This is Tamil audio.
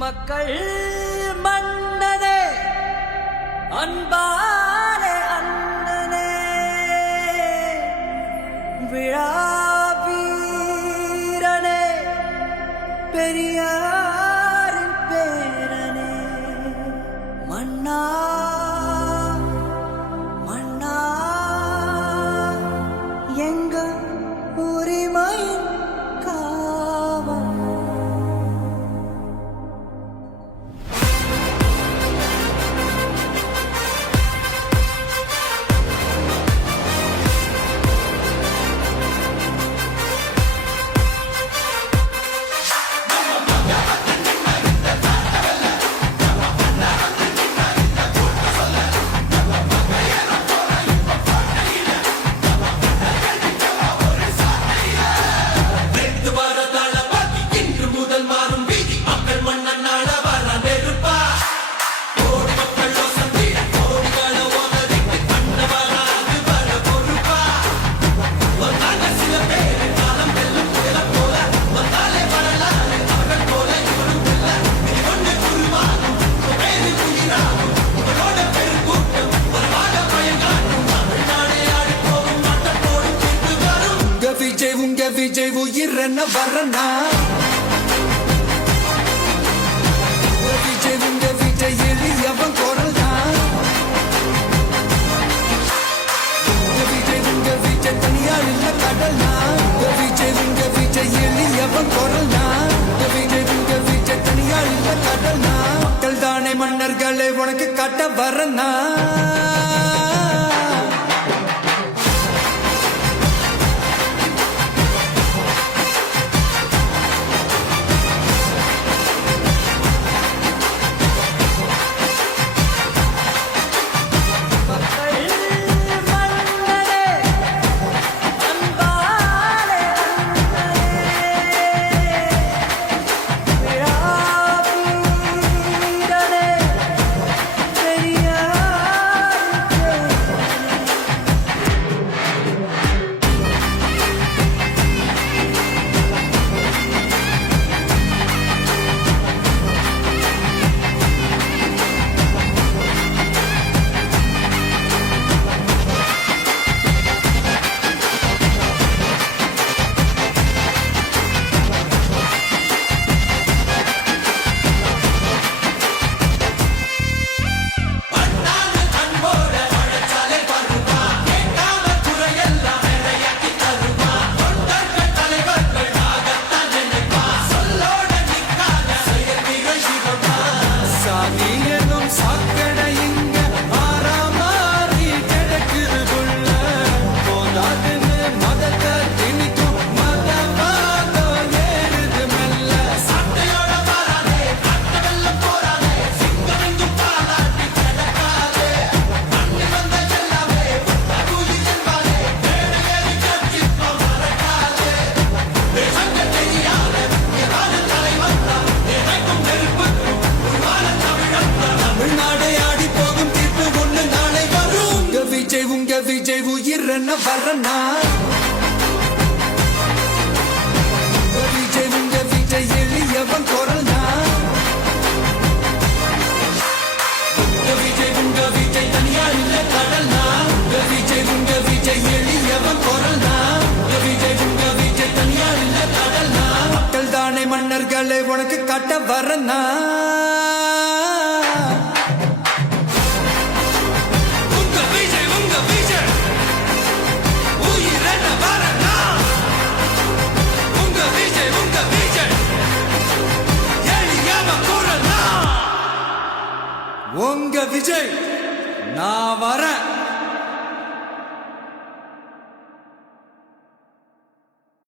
மக்கள் மன்னனே அன்பாலே அண்ணனே விழாவீரனே பெரியாரின் பேரனே மன்னா மன்னா எங்க உரிமையின் காவல் விஜய் உயிரன வரனா விஜய் எளியவன் குரல் தான் விஜய் தனியார் இல்ல கடல் விஜய் எளியவன் குரல் தான் விஜய் தனியார் இல்ல கடல் மக்கள் தானே மன்னர்களே உனக்கு காட்ட வரனா விஜய் உயிரன வரனா விஜய் எளியவன் குரல் தான் விஜய் தனியார் இல்ல கடல் விஜய் எளியவன் குரல் தான் விஜய் தனியார் இல்ல கடல் மக்கள் தானே மன்னர்களே உனக்கு காட்ட வரனா உங்க விஜய் நான் வரேன்.